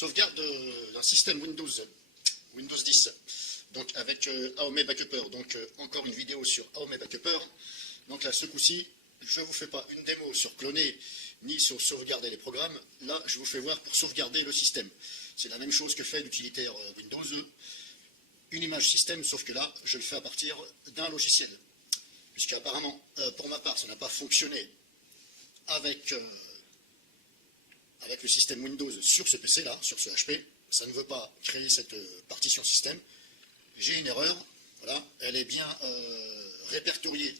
sauvegarde d'un système Windows 10, donc avec AOME Backupper. Donc encore une vidéo sur AOME Backupper. Donc là, ce coup-ci, je ne vous fais pas une démo sur cloner ni sur sauvegarder les programmes. Là, je vous fais voir pour sauvegarder le système. C'est la même chose que fait l'utilitaire Windows, une image système, sauf que là, je le fais à partir d'un logiciel. Puisque apparemment, pour ma part, ça n'a pas fonctionné avec le système Windows sur ce PC-là, sur ce HP. Ça ne veut pas créer cette partition système. J'ai une erreur, voilà, elle est bien répertoriée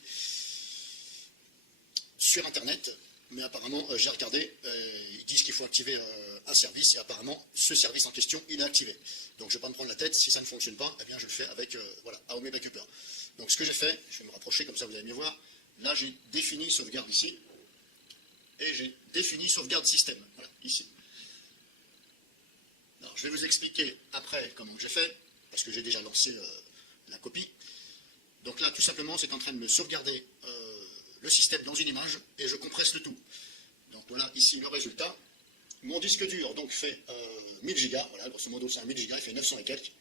sur Internet, mais apparemment, j'ai regardé, ils disent qu'il faut activer un service, et apparemment, ce service en question, il est activé. Donc je ne vais pas me prendre la tête, si ça ne fonctionne pas, eh bien je le fais avec voilà, AOME Backupper. Donc ce que j'ai fait, je vais me rapprocher, comme ça vous allez mieux voir, là j'ai défini sauvegarde ici, et j'ai défini sauvegarde système, voilà, ici. Alors je vais vous expliquer après comment j'ai fait, parce que j'ai déjà lancé la copie. Donc là, tout simplement, c'est en train de me sauvegarder le système dans une image, et je compresse le tout. Donc voilà, ici le résultat. Mon disque dur donc fait 1000 Go, voilà, grosso modo c'est un 1000 Go, il fait 900 et quelques.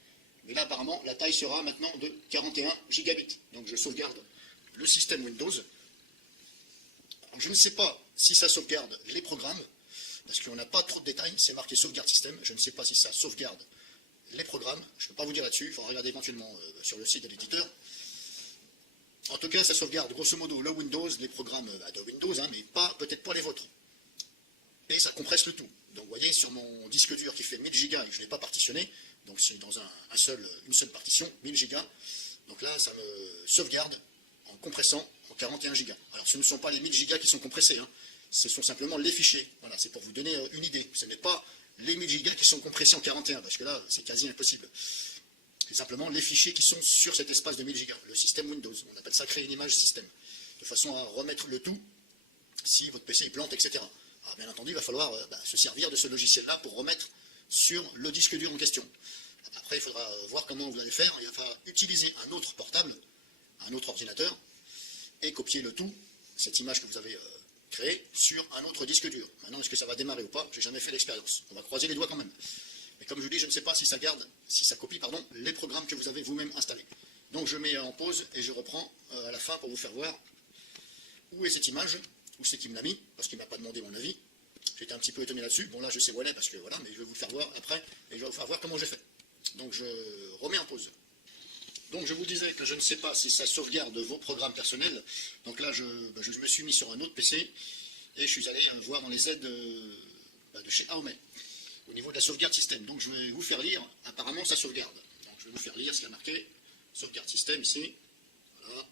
Mais là apparemment la taille sera maintenant de 41 gigabits. Donc je sauvegarde le système Windows. Alors, je ne sais pas si ça sauvegarde les programmes, parce qu'on n'a pas trop de détails, c'est marqué sauvegarde système, je ne sais pas si ça sauvegarde les programmes, je ne peux pas vous dire là-dessus, il faudra regarder éventuellement sur le site de l'éditeur. En tout cas, ça sauvegarde grosso modo le Windows, les programmes de Windows, hein, mais peut-être pas les vôtres. Et ça compresse le tout. Donc vous voyez, sur mon disque dur qui fait 1000 Go et que je ne l'ai pas partitionné, donc c'est dans une seule partition, 1000 Go, donc là ça me sauvegarde en compressant en 41 Go. Alors ce ne sont pas les 1000 Go qui sont compressés, hein. Ce sont simplement les fichiers. Voilà, c'est pour vous donner une idée. Ce n'est pas les 1000 Go qui sont compressés en 41, parce que là c'est quasi impossible. C'est simplement les fichiers qui sont sur cet espace de 1000 Go, le système Windows. On appelle ça créer une image système, de façon à remettre le tout si votre PC il plante, etc. Alors, bien entendu, il va falloir se servir de ce logiciel-là pour remettre sur le disque dur en question. Après, il faudra voir comment vous allez faire. Il va falloir utiliser un autre portable, un autre ordinateur, et copier le tout, cette image que vous avez créée, sur un autre disque dur. Maintenant, est-ce que ça va démarrer ou pas? J'ai jamais fait l'expérience. On va croiser les doigts quand même. Mais comme je vous dis, je ne sais pas si ça copie les programmes que vous avez vous-même installés. Donc je mets en pause et je reprends à la fin pour vous faire voir où est cette image. Où c'est qui me l'a mis, parce qu'il ne m'a pas demandé mon avis. J'étais un petit peu étonné là-dessus. Bon là je sais où elle est, parce que voilà, mais je vais vous le faire voir après, et je vais vous faire voir comment j'ai fait. Donc je remets en pause. Donc je vous disais que je ne sais pas si ça sauvegarde vos programmes personnels. Donc là je me suis mis sur un autre PC, et je suis allé voir dans les aides de chez AOME, au niveau de la sauvegarde système. Donc je vais vous faire lire, apparemment ça sauvegarde. Donc je vais vous faire lire ce qu'il y a marqué, sauvegarde système ici. Voilà.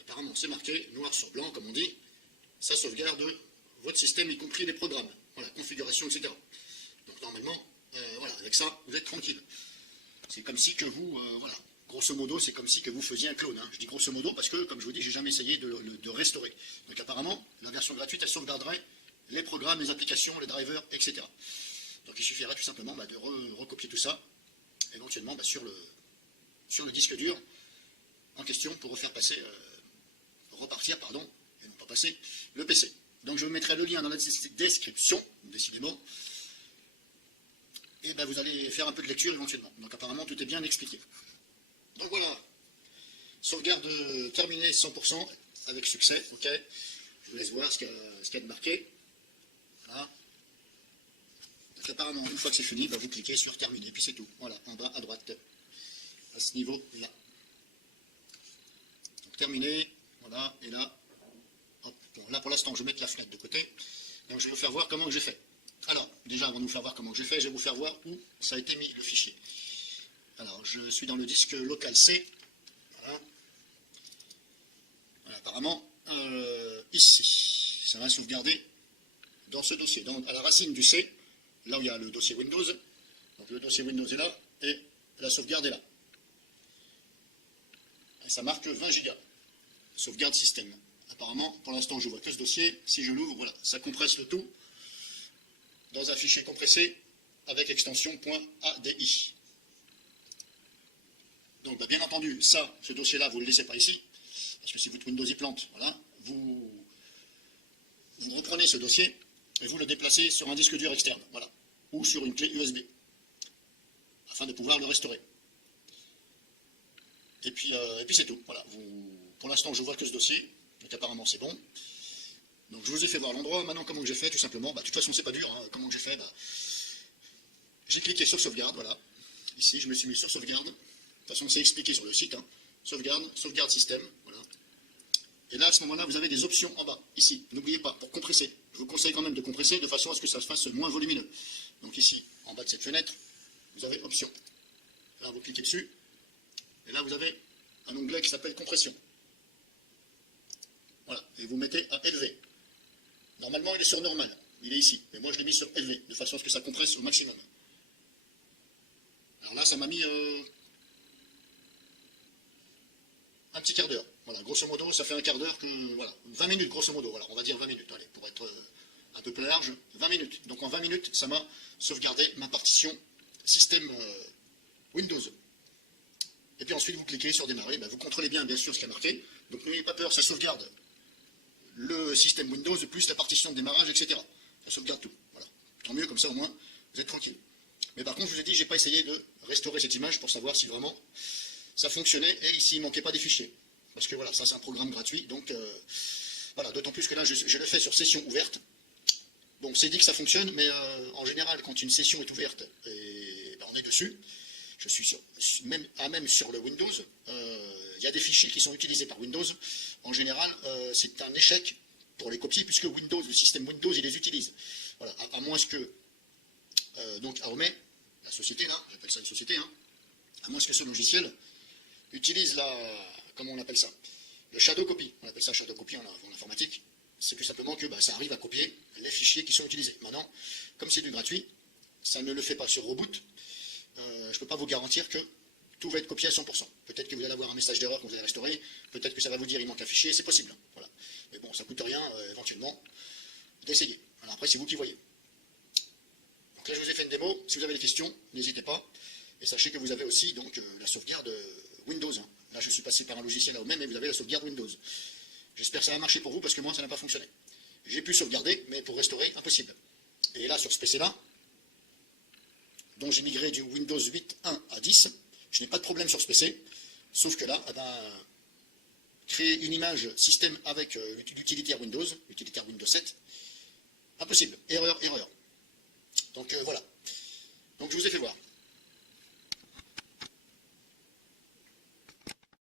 Apparemment, c'est marqué, noir sur blanc, comme on dit, ça sauvegarde votre système, y compris les programmes, voilà, configuration, etc. Donc normalement, voilà, avec ça, vous êtes tranquille. C'est comme si que vous, voilà, grosso modo, c'est comme si que vous faisiez un clone. Hein. Je dis grosso modo parce que, comme je vous dis, j'ai jamais essayé de restaurer. Donc apparemment, la version gratuite, elle sauvegarderait les programmes, les applications, les drivers, etc. Donc il suffirait tout simplement de recopier tout ça, éventuellement sur le disque dur en question pour repartir, et non pas passer, le PC. Donc je vous mettrai le lien dans la description, décidément, et vous allez faire un peu de lecture éventuellement. Donc apparemment tout est bien expliqué. Donc voilà, sauvegarde terminée 100%, avec succès, ok. Je vous laisse voir ce qu'il y a de marqué. Voilà. Donc apparemment, une fois que c'est fini, vous cliquez sur terminer, puis c'est tout. Voilà, en bas à droite, à ce niveau-là. Donc terminé. Voilà, et là, hop, bon, là pour l'instant je vais mettre la fenêtre de côté, donc je vais vous faire voir comment j'ai fait. Alors, déjà avant de vous faire voir comment j'ai fait, je vais vous faire voir où ça a été mis le fichier. Alors, je suis dans le disque local C, voilà. Voilà, apparemment, ici, ça va sauvegarder dans ce dossier, donc à la racine du C, là où il y a le dossier Windows, donc le dossier Windows est là, et la sauvegarde est là. Et ça marque 20 Go. Sauvegarde système. Apparemment, pour l'instant, je vois que ce dossier. Si je l'ouvre, voilà, ça compresse le tout dans un fichier compressé avec extension .adi. Donc, bien entendu, ce dossier-là, vous ne le laissez pas ici, parce que si votre Windows y plante, voilà, vous reprenez ce dossier et vous le déplacez sur un disque dur externe. Voilà. ou sur une clé USB, afin de pouvoir le restaurer. Et puis c'est tout. Voilà. Pour l'instant, je vois que ce dossier, donc apparemment c'est bon. Donc je vous ai fait voir l'endroit. Maintenant, comment j'ai fait? Tout simplement, de toute façon, c'est pas dur. Hein. Comment j'ai fait? J'ai cliqué sur sauvegarde, voilà. Ici, je me suis mis sur sauvegarde. De toute façon, c'est expliqué sur le site. Hein. Sauvegarde système, voilà. Et là, à ce moment-là, vous avez des options en bas, ici. N'oubliez pas, pour compresser. Je vous conseille quand même de compresser de façon à ce que ça se fasse moins volumineux. Donc ici, en bas de cette fenêtre, vous avez options. Là, vous cliquez dessus. Et là, vous avez un onglet qui s'appelle compression. Voilà. Et vous mettez à élevé. Normalement, il est sur normal. Il est ici. Mais moi, je l'ai mis sur élevé, de façon à ce que ça compresse au maximum. Alors là, ça m'a mis un petit quart d'heure. Voilà, grosso modo, ça fait un quart d'heure que... Voilà, 20 minutes, grosso modo. Voilà, on va dire 20 minutes, allez, pour être un peu plus large. 20 minutes. Donc en 20 minutes, ça m'a sauvegardé ma partition système Windows. Et puis ensuite, vous cliquez sur démarrer. Vous contrôlez bien sûr, ce qui est marqué. Donc n'ayez pas peur, ça sauvegarde le système Windows, plus la partition de démarrage, etc. Ça sauvegarde tout. Voilà. Tant mieux, comme ça, au moins, vous êtes tranquille. Mais par contre, je vous ai dit, j'ai pas essayé de restaurer cette image pour savoir si vraiment ça fonctionnait et ici, il ne manquait pas des fichiers. Parce que voilà, ça c'est un programme gratuit, donc voilà, d'autant plus que là, je le fais sur session ouverte. Bon, c'est dit que ça fonctionne, mais en général, quand une session est ouverte, et on est dessus, je suis même sur le Windows, il y a des fichiers qui sont utilisés par Windows. En général, c'est un échec pour les copier, puisque Windows, le système Windows, il les utilise. Voilà, à moins que donc Aome, la société là, j'appelle ça une société, hein, à moins que ce logiciel utilise comment on appelle ça, le shadow copy, on appelle ça shadow copy en informatique, c'est tout simplement que ça arrive à copier les fichiers qui sont utilisés. Maintenant, comme c'est du gratuit, ça ne le fait pas sur Reboot, je ne peux pas vous garantir que tout va être copié à 100%. Peut-être que vous allez avoir un message d'erreur quand vous allez restaurer, peut-être que ça va vous dire il manque un fichier, c'est possible. Voilà. Mais bon, ça ne coûte rien éventuellement d'essayer. Alors après, c'est vous qui voyez. Donc là, je vous ai fait une démo. Si vous avez des questions, n'hésitez pas. Et sachez que vous avez aussi donc la sauvegarde Windows. Hein. Là, je suis passé par un logiciel AOM, mais vous avez la sauvegarde Windows. J'espère que ça va marcher pour vous, parce que moi, ça n'a pas fonctionné. J'ai pu sauvegarder, mais pour restaurer, impossible. Et là, sur ce PC-là, dont j'ai migré du Windows 8.1 à 10, je n'ai pas de problème sur ce PC, sauf que là, créer une image système avec l'utilitaire Windows 7, impossible. Erreur. Donc voilà. Donc je vous ai fait voir.